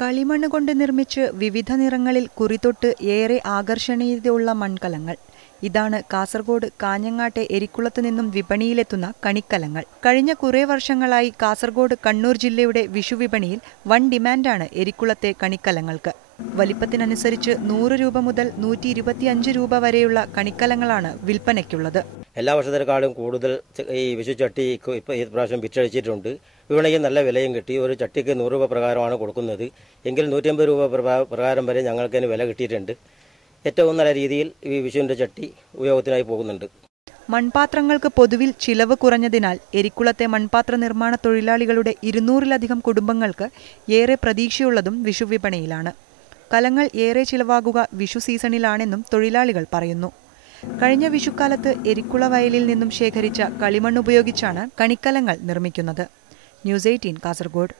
കളിമണ്ണ് കൊണ്ട് നിർമ്മിച്ച് വിവിധ നിറങ്ങളിൽ കുറിതൊട്ട് ഏറെ ആകർഷണീയതയുള്ള മൺകലങ്ങൾ. ഇതാണ് കാസർഗോഡ് കാഞ്ഞങ്ങാട്ടെ എരിക്കുളത്ത് നിന്നും വിപണിയിലെത്തുന്ന കണിക്കലങ്ങൾ. കഴിഞ്ഞ കുറേ വർഷങ്ങളായി കാസർഗോഡ് കണ്ണൂർ ജില്ലയുടെ വിഷുവിപണിയിൽ വൻ ഡിമാൻഡാണ് എരിക്കുളത്തെ കണിക്കലങ്ങൾക്ക്. വലിപ്പത്തിനനുസരിച്ച് 100 രൂപ മുതൽ 125 രൂപ വരെയുള്ള കണിക്കലങ്ങളാണ് വിൽപ്പനയ്ക്കുള്ളത്. എല്ലാ വർഷത്തേക്കാളും കൂടുതൽ ഈ വിഷു ചട്ടി ഇപ്പോൾ ഈ പ്രാവശ്യം വിറ്റഴിച്ചിട്ടുണ്ട്. വിപണിയിൽ നല്ല വിലയും കിട്ടി. ഒരു ചട്ടിക്ക് 100 രൂപ പ്രകാരമാണ് കൊടുക്കുന്നത്. എങ്കിൽ 150 രൂപ പ്രകാരം വരെ ഞങ്ങൾക്ക് വില കിട്ടിയിട്ടുണ്ട്. ഏറ്റവും നല്ല രീതിയിൽ ഈ വിഷുവിൻ്റെ ചട്ടി ഉപയോഗത്തിനായി പോകുന്നുണ്ട്. മൺപാത്രങ്ങൾക്ക് പൊതുവിൽ ചിലവ് കുറഞ്ഞതിനാൽ എരിക്കുളത്തെ മൺപാത്ര നിർമ്മാണ തൊഴിലാളികളുടെ 200-ലധികം കുടുംബങ്ങൾക്ക് ഏറെ പ്രതീക്ഷയുള്ളതും വിഷുവിപണിയിലാണ്. കലങ്ങൾ ഏറെ ചിലവാകുക വിഷു സീസണിലാണെന്നും തൊഴിലാളികൾ പറയുന്നു. കഴിഞ്ഞ വിഷുക്കാലത്ത് എരിക്കുള വയലിൽ നിന്നും ശേഖരിച്ച കളിമണ്ണ് ഉപയോഗിച്ചാണ് കണിക്കലങ്ങൾ നിർമ്മിക്കുന്നത്. ന്യൂസ് 18 കാസർഗോഡ്.